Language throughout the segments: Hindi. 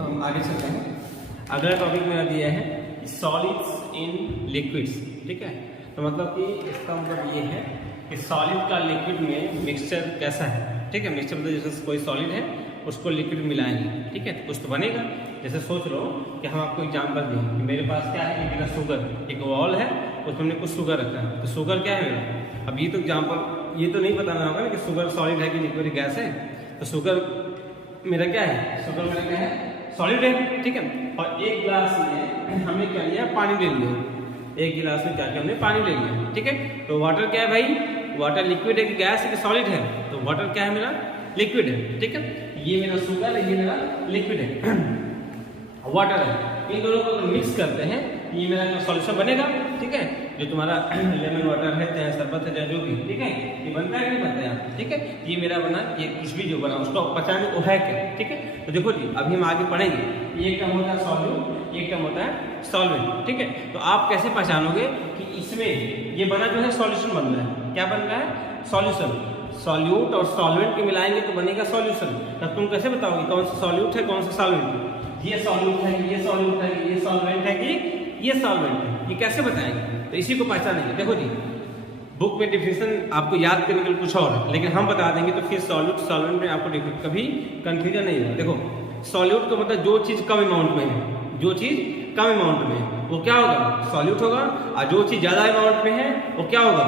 हम आगे चलते हैं। अगला टॉपिक मेरा दिया है सॉलिड्स इन लिक्विड्स। ठीक है, तो मतलब कि इसका मतलब ये है कि सॉलिड का लिक्विड में मिक्सचर कैसा है। ठीक है, मिक्सचर मतलब जैसे कोई सॉलिड है उसको लिक्विड मिलाएंगे। ठीक है, तो कुछ तो बनेगा। जैसे सोच लो कि हम आपको एग्जाम्पल दें कि मेरे पास क्या है, मेरा शुगर, एक वॉल है उसमें हमने कुछ शुगर रखा है। तो शुगर क्या है मेरा, अब ये तो एग्जाम्पल, ये तो नहीं बताना होगा ना कि शुगर सॉलिड है कि लिक्विड गैस है। तो शुगर मेरा क्या है, शुगर मेरा क्या है, सॉलिड है। ठीक है, और एक गिलास में हमने क्या लिया, पानी ले लिया। एक गिलास में क्या किया, हमने पानी ले लिया। ठीक है, तो वाटर क्या है भाई, वाटर लिक्विड है कि गैस है कि सॉलिड है। तो वाटर क्या है मेरा, लिक्विड है। ठीक है, ये मेरा शुगर है, ये मेरा लिक्विड है, वाटर है। इन दोनों को मिक्स करते हैं, ये मेरा सॉल्यूशन बनेगा। ठीक है, जो तुम्हारा लेमन वाटर है चाहे शरबत है चाहे जो भी, ठीक है, ये बनता है कि नहीं बनता है। ठीक है, ये मेरा बना, ये कुछ भी जो बना उसको पहचाने वो है क्या। ठीक है, तो देखो जी अभी हम आगे पढ़ेंगे। एक टर्म होता है सॉल्यूट, एक टर्म होता है सॉल्वेंट। ठीक है, तो आप कैसे पहचानोगे कि इसमें ये बना जो है सॉल्यूशन बन रहा है। क्या बन रहा है, सॉल्यूशन। सॉल्यूट और सॉल्वेंट के मिलाएंगे तो बनेगा सॉल्यूशन। तब तुम कैसे बताओगे कौन सा सॉल्यूट है कौन सा सॉल्वेंट, ये सॉल्यूट है ये सॉल्यूट है ये सॉल्वेंट है कि ये सॉल्वेंट है, ये कैसे बताएंगे। तो इसी को पहचानेंगे। देखो जी बुक में डिफिनेशन आपको याद करने के लिए कुछ और है, लेकिन हम बता देंगे तो फिर सॉल्यूट सॉल्वेंट में आपको कभी कंफ्यूजन नहीं होगा। देखो सॉल्यूट का मतलब जो चीज कम अमाउंट में है, जो चीज कम अमाउंट में है वो क्या होगा, सॉल्यूट होगा। और जो चीज ज्यादा अमाउंट में है वो क्या होगा,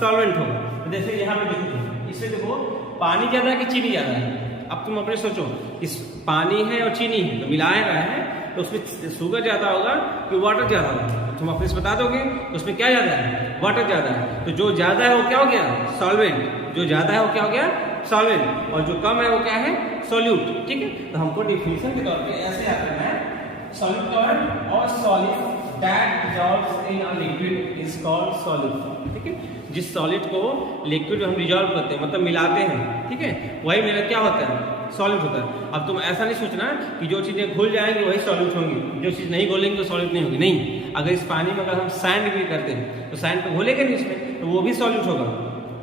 सॉल्वेंट होगा। तो जैसे यहाँ पे देखो, इससे देखो पानी ज्यादा है कि चीनी ज्यादा है। अब तुम अपने सोचो, इस पानी है और चीनी है तो मिलाए रहा है, तो उसमें शुगर ज्यादा होगा कि वाटर ज्यादा होगा। तुम अपने से बता दोगे तो उसमें क्या ज्यादा है, वाटर ज्यादा है। तो जो ज्यादा है वो क्या हो गया, सॉल्वेंट। जो ज्यादा है वो क्या हो गया, सॉल्वेंट। और जो कम है वो क्या है, सॉल्यूट। ठीक है, तो हमको डिफिनेशन के तौर पे ऐसे याद करना है, सॉल्यूट और solid that dissolves in a liquid is called solute. ठीक है, जिस सॉलिड को लिक्विड में हम डिसॉल्व करते हैं मतलब मिलाते हैं, ठीक है, वही मेरा क्या होता है, सॉल्यूट होता है। अब तुम ऐसा नहीं सोचना कि जो चीजें घुल जाएंगी वही सॉल्यूट होंगी, जो चीज नहीं घुलेंगी तो सॉल्यूट नहीं होगी। नहीं, अगर इस पानी में अगर हम सैंड भी करते हैं तो सैंड तो घुलेगा नहीं इसमें, तो वो भी सॉल्यूट होगा।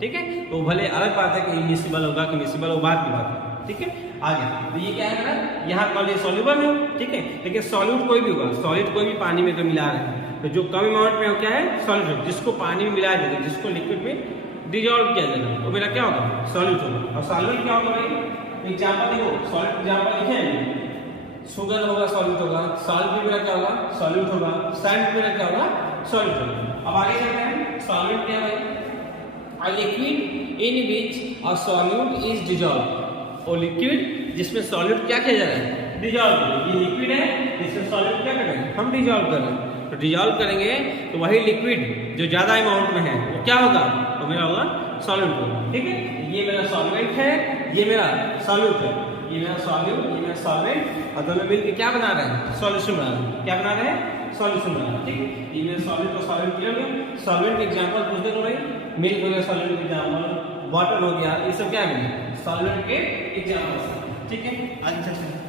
ठीक है, तो भले अलग बात है कि इमिसिबल होगा कि मिसिबल होगा, बात की बात है। ठीक है, आगे तो ये क्या है मेरा, यहाँ कॉल ये सॉल्यूबल है। ठीक है, लेकिन सॉल्यूट कोई भी होगा, सॉलिड कोई भी पानी में तो मिला रहे हैं, तो जो कम अमाउंट में हो क्या है, सॉल्यूट। जिसको पानी में मिलाया जाएगा, जिसको लिक्विड में डिसॉल्व किया जाएगा वो मेरा क्या होगा, सॉल्यूट होगा। और सॉल्वेंट क्या होगा भाई, एग्जाम्पल देखो, सॉल्यूट एग्जाम्पल लिखे हैं, शुगर होगा सॉल्यूट होगा, सॉल्ट भी मेरा क्या होगा, सॉल्यूट होगा, सैंड मेरा क्या होगा, सॉल्यूट होगा। अब आगे चलते हैं, सॉल्वेंट क्या है, a liquid in which a solute is dissolved। और लिक्विड जिसमें सॉल्यूट क्या किया जा रहा है, डिसॉल्व। ये लिक्विड है जिसमें सॉल्यूट क्या कर रहे हैं, हम डिसॉल्व कर रहे हैं। तो डिसॉल्व करेंगे तो वही लिक्विड जो ज्यादा अमाउंट में है वो क्या होगा, वो मेरा होगा सॉल्यूट होगा। ठीक है, ये मेरा सॉल्वेंट है, ये मेरा सॉल्यूट है, ये मेरा सॉल्यूट, ये मेरा सॉल्वेंट, और दोनों मिलकर क्या बना रहे हैं, सॉल्यूशन बना रहे हैं। क्या बना रहे हैं, सॉल्यूशन बना रहे हैं। ठीक है, ये मेरा सॉल्यूट और सॉल्वेंट क्लियर हो गया। सॉल्वेंट एग्जांपल पूछ दे भाई, मिल्क हो गया सॉल्वेंट के एग्जांपल, वाटर हो गया, ये सब क्या है सॉल्वेंट के एग्जांपल। ठीक है, आगे चलते हैं।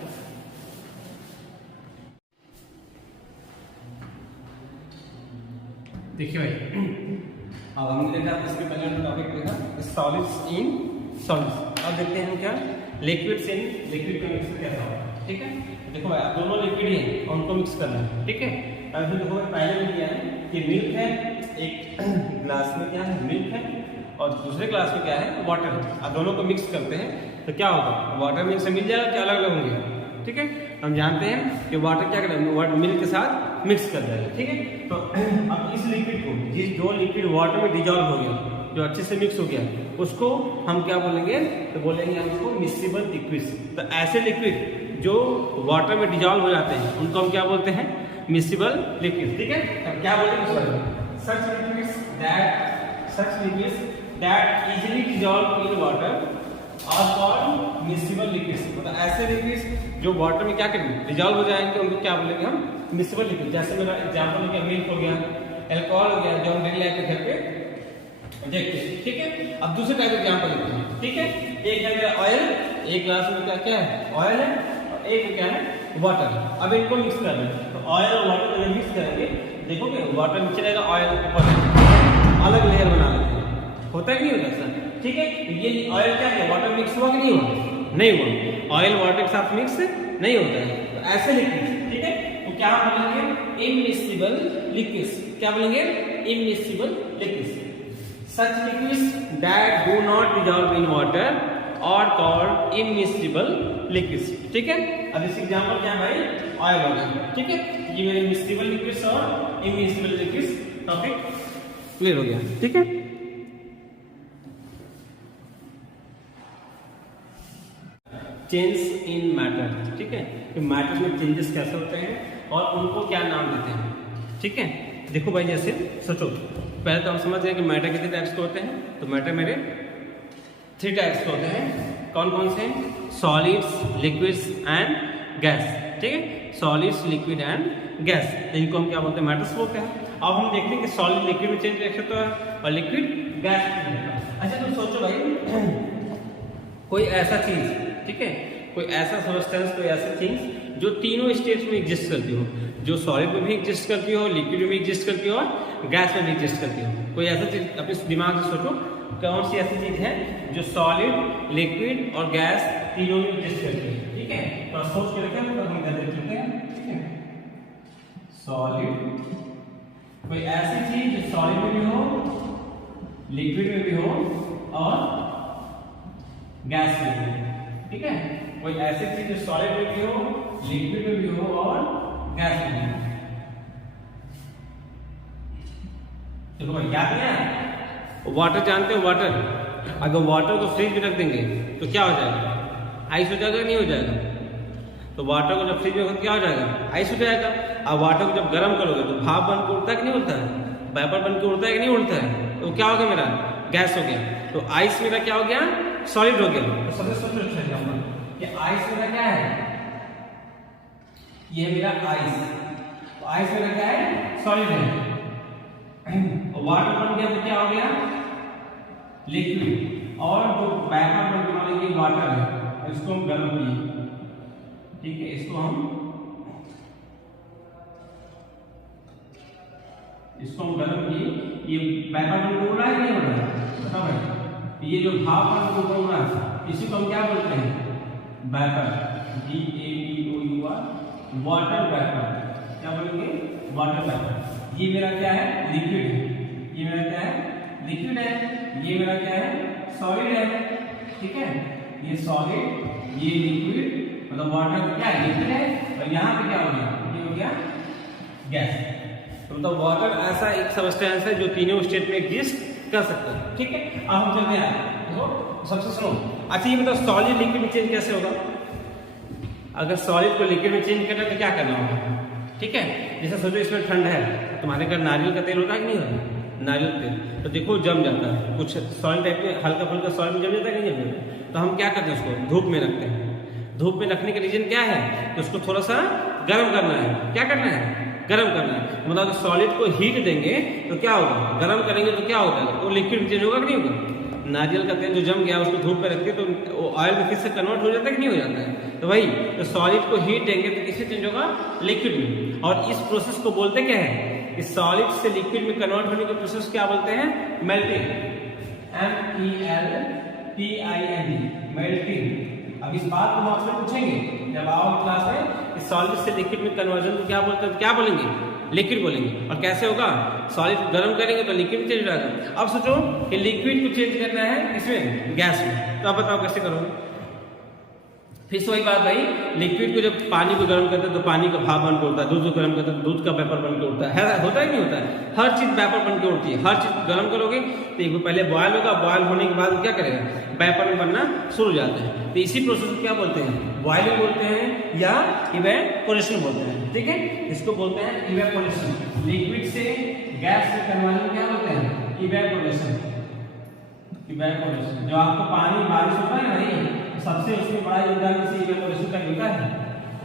देखिए भाई, अब हमने देखा इसके पहले टॉपिक देखा सॉलिड्स इन सॉलिड्स। अब देखते हैं हम क्या, लिक्विड्स इन लिक्विड का मिक्स कैसा होगा। ठीक है, देखो भाई अब दोनों लिक्विड ही हैं और उनको मिक्स करना है। ठीक है, अब देखो पहले में क्या है कि मिल्क है, एक ग्लास में क्या है मिल्क है और दूसरे ग्लास में क्या है, वाटर है। अब दोनों को मिक्स करते हैं तो क्या होगा, वाटर मिल्क से मिल जाएगा, क्या अलग अलग होंगे। ठीक है, हम जानते हैं कि वाटर क्या करेंगे, वाटर मिल्क के साथ मिक्स कर जाएगा। ठीक है, तो अब इस लिक्विड को, जिस जो लिक्विड वाटर में डिसॉल्व हो गया, जो अच्छे से मिक्स हो गया, उसको हम क्या बोलेंगे, तो बोलेंगे हम उसको मिक्सिबल लिक्विड्स। तो ऐसे लिक्विड जो वाटर में डिसॉल्व हो जाते हैं उनको हम क्या बोलते हैं, मिक्सिबल लिक्विड। ठीक है, अब क्या बोलेंगे, such liquids that easily dissolve in water are called miscible liquids। मतलब ऐसे लिक्विड्स जो वाटर में क्या करेंगे, डिसॉल्व हो जाएंगे, उनको क्या बोलेंगे हम, मिक्सिबल लिक्विड। जैसे मेरा एग्जांपल हो गया मिल्क हो गया, अल्कोहल हो गया, जो हम डेली लाइफ के घर पे देखते हैं। ठीक है, अब दूसरे टाइप एग्जांपल लेते हैं। ठीक है, एक है मेरा ऑयल, एक ग्लास में क्या क्या है, ऑयल है, और एक क्या है, वाटर। अब इनको मिक्स कर रहे हैं, तो ऑयल और वाटर को मिक्स करेंगे, देखोगे वाटर नीचे रहेगा, ऑयल ऊपर, अलग लेयर बना लेते हैं। होता है कि नहीं होता सर। ठीक है, ये ऑयल क्या है, वाटर मिक्स हुआ कि नहीं हुआ, नहीं हुआ, ऑयल वाटर के साथ मिक्स नहीं होता है। तो ऐसे लिक्विड, ठीक है, तो क्या बोलेंगे, इमिसिबल लिक्विड्स। क्या बोलेंगे, immiscible liquids. Such liquids that do not dissolve in water और कॉल्ड इमिसिबल लिक्विड्स। ठीक है, अब इसका एग्जांपल क्या है भाई, ऑयल हो गया। ठीक है, ये मेरे मिसिबल लिक्विड्स और इमिसिबल लिक्विड्स टॉपिक क्लियर हो गया। ठीक है, चेंज इन मैटर। ठीक है, तो मैटर में चेंजेस कैसे होते हैं और उनको क्या नाम देते हैं। ठीक है, देखो भाई, जैसे सोचो, पहले तो हम समझ गए कि मैटर कितने टाइप्स के होते हैं। तो मैटर मेरे 3 टाइप्स के होते हैं। कौन कौन से, सॉलिड्स, लिक्विड्स एंड गैस। ठीक है, सॉलिड्स, लिक्विड एंड गैस, इनको हम क्या बोलते हैं, मैटर्स बोलते हैं। अब हम देखते हैं कि सॉलिड लिक्विड में चेंज कैसे होता है और लिक्विड गैस में होता है। अच्छा, तो सोचो भाई, कोई ऐसा चीज, ठीक है, कोई ऐसा सब्सटेंस, कोई ऐसी चीज जो तीनों स्टेज में एग्जिस्ट करती हो, जो सॉलिड में भी एग्जिस्ट करती हो, लिक्विड में भी एग्जिस्ट करती हो और गैस में भी एग्जिस्ट करती हो। कोई ऐसा चीज अपने दिमाग से सोचो, कौन सी ऐसी चीज है जो सॉलिड, लिक्विड और गैस तीनों में एग्जिस्ट करती है। ठीक है, तो सोच के रखें, तो हम इधर देख लेते हैं। ठीक है, सॉलिड, कोई ऐसी चीज जो सॉलिड में भी हो, लिक्विड में भी हो और गैस में भी हो। ठीक है, कोई ऐसी चीज जो सॉलिड में भी हो, लिक्विड में भी हो और गैस में भी हो। देखो भाई, क्या किया, वाटर जानते हो, वाटर, अगर वाटर को फ्रिज में रख देंगे तो क्या हो जाएगा, आइस हो जाएगा, नहीं हो जाएगा। तो वाटर को जब फ्रिज में रखो क्या हो जाएगा, आइस हो जाएगा। अब वाटर को जब गर्म करोगे तो भाप बन के उड़ता है कि नहीं उड़ता है, वेपर बन के उड़ता है कि नहीं उड़ता है, तो क्या हो गया, मेरा गैस हो गया। तो आइस मेरा क्या हो गया, सॉलिड हो गया। तो सबसे सोचो कि आइस मेरा क्या है, ये मेरा आइस, तो आइस मेरा क्या है, सॉलिड है। वाटर बन गया तो क्या हो गया, लिक्विड, और जो वेपर बन के मान लीजिए वाटर है, इसको हम गर्म किए। ठीक है, इसको हम गर्म किए, ये वेपर बन के उड़ रहा है नहीं उड़ रहा है, बताओ भाई। ये जो भाप बन के उड़ रहा है, इसी को हम क्या बोलते हैं, वेपर, VAPOUR, वाटर वेपर। क्या बोलेंगे, वाटर वेपर। ये मेरा क्या है, लिक्विड है। ये मेरा क्या है, लिक्विड है। ये मेरा क्या है, सॉलिड है। ठीक है, ये सॉलिड, ये लिक्विड, मतलब वाटर क्या है, लिक्विड है। और यहाँ पे क्या हो गया, ये हो गया गैस। तो मतलब वाटर ऐसा एक सब्सटेंस है जो तीनों स्टेट में एग्जिस्ट कर सकता है। ठीक है, अब हम चलते हैं, देखो सबसे सुनो। अच्छा, ये मतलब सॉलिड लिक्विड में चेंज कैसे होगा, अगर सॉलिड को लिक्विड में चेंज करना है तो क्या करना होगा। ठीक है, जैसे सोचो इसमें ठंड है, तुम्हारे घर नारियल का तेल होता है कि नहीं होता, नारियल तेल, तो देखो जम जाता है, कुछ सॉलिड टाइप में हल्का फुल्का सॉलिड में जम जाता है कि नहीं जम जाता। तो हम क्या करते हैं, उसको धूप में रखते हैं। धूप में रखने का रीजन क्या है, तो उसको थोड़ा सा गर्म करना है। क्या करना है, गर्म करना है। मतलब सॉलिड को हीट देंगे तो क्या होगा, गर्म करेंगे तो क्या होगा, वो लिक्विड चेंज होगा कि नहीं होगा। नारियल का तेल जो जम गया उसको धूप पे रखते तो वो ऑयल में फिर से कन्वर्ट हो जाता है कि नहीं हो जाता है। तो वही, तो सॉलिड को हीट देंगे तो किससे चेंज होगा, लिक्विड में। और इस प्रोसेस को बोलते क्या है, इस सॉलिड से लिक्विड में कन्वर्ट होने के प्रोसेस क्या बोलते हैं, मेल्टिंग, MELTING, मेल्टिंग। अब इस बात को हम आपसे पूछेंगे जब आओगे क्लास में, इस सॉलिड से लिक्विड में कन्वर्जन को क्या बोलते हैं, क्या बोलेंगे, लिक्विड बोलेंगे। और कैसे होगा, सॉलिड को गर्म करेंगे तो लिक्विड चेंज हो जाएगा। अब सोचो कि लिक्विड को चेंज करना है इसमें, गैस में, तो आप बताओ कैसे करोगे। फिर से वही बात भाई, लिक्विड को जब पानी को गर्म करते हैं तो पानी का भाप बन के उड़ता है, दूध को गर्म करते हैं तो दूध का वेपर बन के उड़ता है, होता है नहीं होता है। हर चीज वेपर बन के उड़ती है। हर चीज गर्म करोगे तो एक पहले बॉयल होगा, बॉयल होने के बाद क्या करेगा, वेपर में बनना शुरू हो जाता है। तो इसी प्रोसेस को क्या बोलते हैं, बॉयलिंग बोलते हैं या इवेपोरेशन बोलते हैं। ठीक है, इसको बोलते हैं इवेपोरेशन। लिक्विड से गैस से कन्वर्जन क्या बोलते हैं, इवेपोरेशन। इवेपोरेशन, जो आपको पानी बारिश होता है ना भाई, सबसे उसमें बड़ा योगदान इसी इवेपोरेशन का होता है।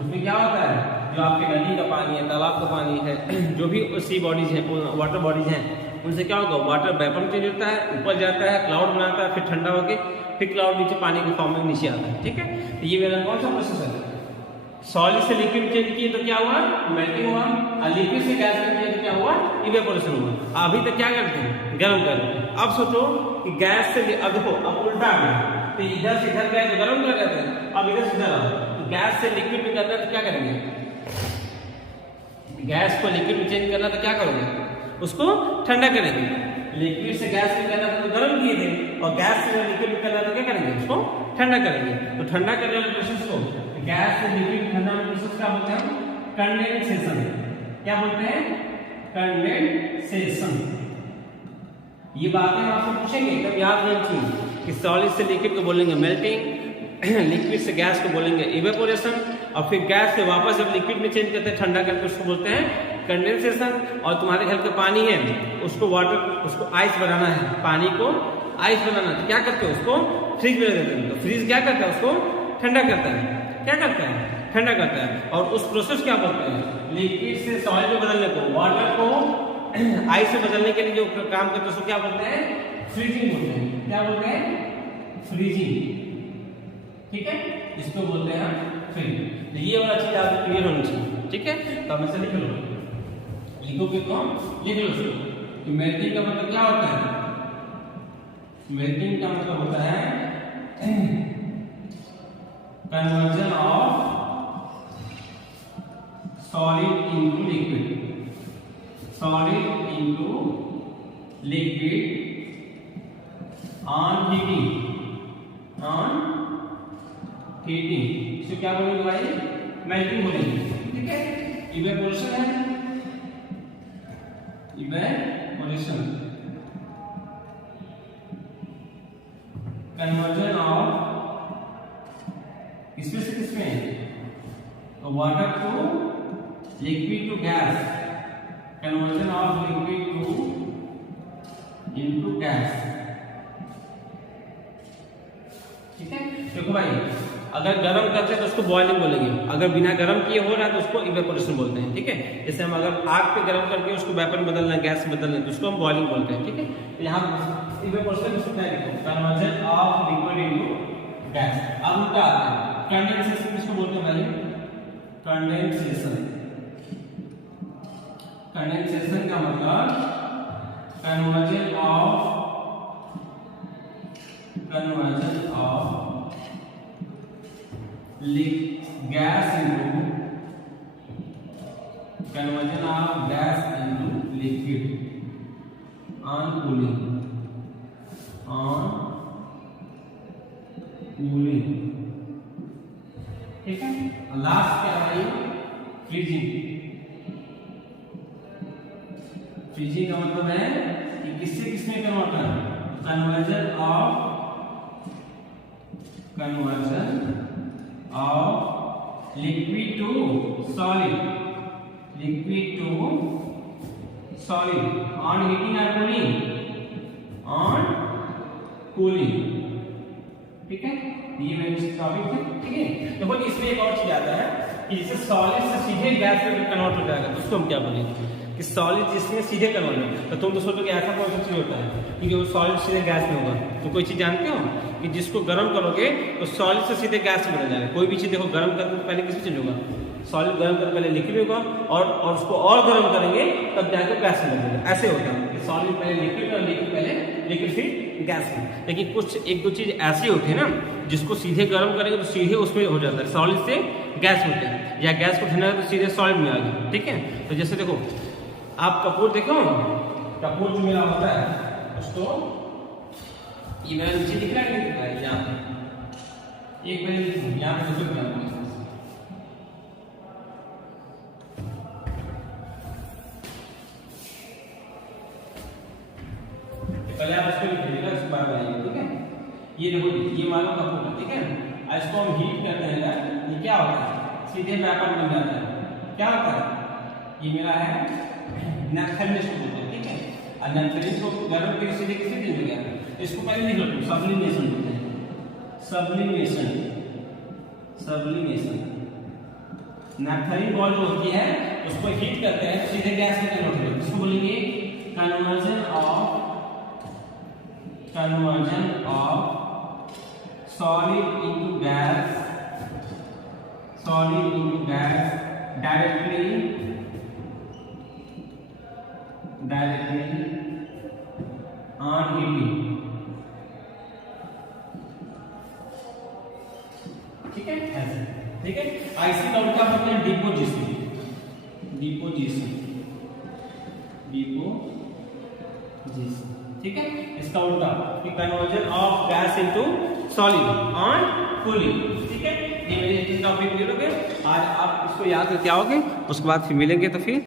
उसमें क्या होता है, जो आपके नदी का पानी है, तालाब का पानी है, जो भी सी बॉडीज है, वाटर बॉडीज हैं, उनसे क्या होगा, वाटर वेपर चेंज होता है, ऊपर जाता है, क्लाउड बनाता है, फिर ठंडा होकर फिर क्लाउड नीचे पानी के फॉर्म में नीचे आता है। ठीक है, तो ये मेरा कौन सा प्रोसेस है, सॉलिड से लिक्विड चेंज किए तो क्या हुआ, मेल्टिंग हुआ, और लिक्विड से गैस में किए तो क्या हुआ, इवेपोरेशन हुआ। अभी तक क्या करते हैं, गर्म कर रहे हैं। अब सोचो कि गैस से अब देखो, अब उल्टा आ गया, तो इधर से इधर गए तो गर्म कर रहे थे, अब इधर से इधर आओ तो गैस से लिक्विड में करना है तो क्या करेंगे, गैस को लिक्विड में चेंज करना तो क्या करोगे, उसको ठंडा करेंगे। लिक्विड से गैस में करना तो गर्म किए थे, और गैस से लिक्विड में करना तो क्या करेंगे, उसको ठंडा करेंगे। तो ठंडा करने वाले प्रोसेस को, गैस से लिक्विड ठंडा वाले प्रोसेस क्या बोलते हैं, कंडेंसेशन। क्या बोलते हैं, कंडेंसेशन। ये बातें आपसे पूछेंगे तब याद रखिए कि सॉलिड से लिक्विड को बोलेंगे मेल्टिंग, लिक्विड से गैस को बोलेंगे इवेपोरेशन, और फिर गैस से वापस जब लिक्विड में चेंज करते हैं ठंडा करके उसको बोलते हैं कंडेंसेशन। और तुम्हारे घर का पानी है उसको वाटर, उसको आइस बनाना है, पानी को आइस बनाना, तो क्या करते हो, उसको फ्रिज में रख देते हैं। तो फ्रिज क्या करता है, उसको ठंडा करता है। क्या करता है, ठंडा करता है। और उस प्रोसेस क्या बोलते हैं, लिक्विड से सॉलिड में बदलने को, वाटर को आइस में बदलने के लिए जो काम करते हैं उसको क्या बोलते हैं, फ्रीजिंग बोलते हैं। क्या बोलते हैं, फ्रीजिंग। ठीक है, इसको बोलते हैं फ्रीजिंग। ये वाला चीज आपको क्लियर होनी चाहिए। ठीक है, तो हम इसे लिख लो, लिखोगे तो लिख लो इसको कि मेल्टिंग का मतलब क्या होता है, मेल्टिंग का मतलब होता है conversion of solid into liquid, solid into liquid on heating, on heating. इसे क्या बोलेंगे भाई, मेल्टिंग बोलेंगे। ठीक है, इवेपोरेशन है, इवेपोरेशन, कन्वर्जन ऑफ किसमें से किसमें, water to liquid to gas, conversion of liquid to into gas. ठीक है, देखो भाई अगर गर्म करते हैं तो उसको बॉइलिंग बोलेंगे, अगर बिना गर्म किए हो रहा है तो उसको इवेपोरेशन बोलते हैं। ठीक है, जैसे हम अगर आग पे गर्म करके उसको वेपर में बदलना है, गैस में बदलना है, तो उसको हम बॉइलिंग बोलते हैं। ठीक है, तो यहाँ इवेपोरेशन इसको क्या लिखो, conversion of liquid into gas. अब उल्टा आता है कंडेंसेशन, किसको बोलते हैं भाई, कंडेंसेशन। कंडेंसेशन का मतलब conversion of gas into, conversion of gas into liquid on cooling, on cooling. ठीक है, लास्ट क्या है, फ्रीजिंग। फ्रीजिंग का मतलब है कि किससे किसमें कन्वर्ट करना, conversion of liquid to solid, liquid to solid on heating और कूलिंग, ऑन कूलिंग। ठीक है, ये मेन टॉपिक है। ठीक है, देखो इसमें एक और चीज आता है कि जैसे सॉलिड से सीधे गैस में कन्वर्ट हो जाएगा तो उसको हम क्या बोलेंगे, कि सॉलिड जिसमें सीधे कन्वर्ट हो, तो तुम तो सोचो कि ऐसा कौन सा चीज होता है कि जो सॉलिड सीधे गैस में होगा। तो कोई चीज जानते हो कि जिसको गर्म करोगे तो सॉलिड से सीधे गैस में बदल जाएगा। कोई भी चीज देखो गर्म करने से पहले किसी चीज होगा, सॉलिड गर्म करने पहले लिक्विड होगा, और उसको और गर्म करेंगे तब जाकर गैस में बदलेगा। ऐसे होता है कि सॉलिड पहले लिक्विड और लिक्विड पहले लिक्विड फिर गैस में। लेकिन कुछ एक दो चीज ऐसी होती है ना जिसको सीधे गर्म करेंगे तो सीधे उसमें हो जाता है, सॉलिड से गैस होता है, या गैस को ठंडा तो सीधे सॉलिड में आ गया। ठीक है, तो जैसे देखो आप कपूर देखो, कपूर जो मेरा होता है उसको ये मेरा नीचे दिख रहा है यहाँ पे, एक पहले यहाँ पे दूसरे बनाऊंगा। पहले आप इसको लिख लीजिएगा, इसके बाद बनाइए। ठीक है, ये देखो ये मानो कपूर है। ठीक है, इसको हम हीट करते हैं यार, ये क्या होता है, सीधे वेपर बन जाता है। क्या होता है, ये मेरा है नैपथलिन इसको बोलते हैं। ठीक है, और नैपथलिन को गर्म करके सीधे किसी चीज में गया, इसको पहले लिख लो, सब्लिमेशन बोलते हैं, सब्लिमेशन, सब्लिमेशन। नैपथलिन बॉल जो होती है उसको हीट करते हैं सीधे गैस में कन्वर्ट होती है, इसको बोलेंगे conversion of solid into gas, solid into gas directly on heating। ठीक है, ऐसे ठीक है। IC का उल्टा बोलते हैं डिपोजिशन, डिपोजिशन, डिपोजिशन, ठीक है। इसका उल्टा कि conversion of gas into solid on cooling, ठीक है। ये मेरी टॉपिक ले लोगे आज, आप इसको याद करके आओगे, उसके बाद फिर मिलेंगे तो फिर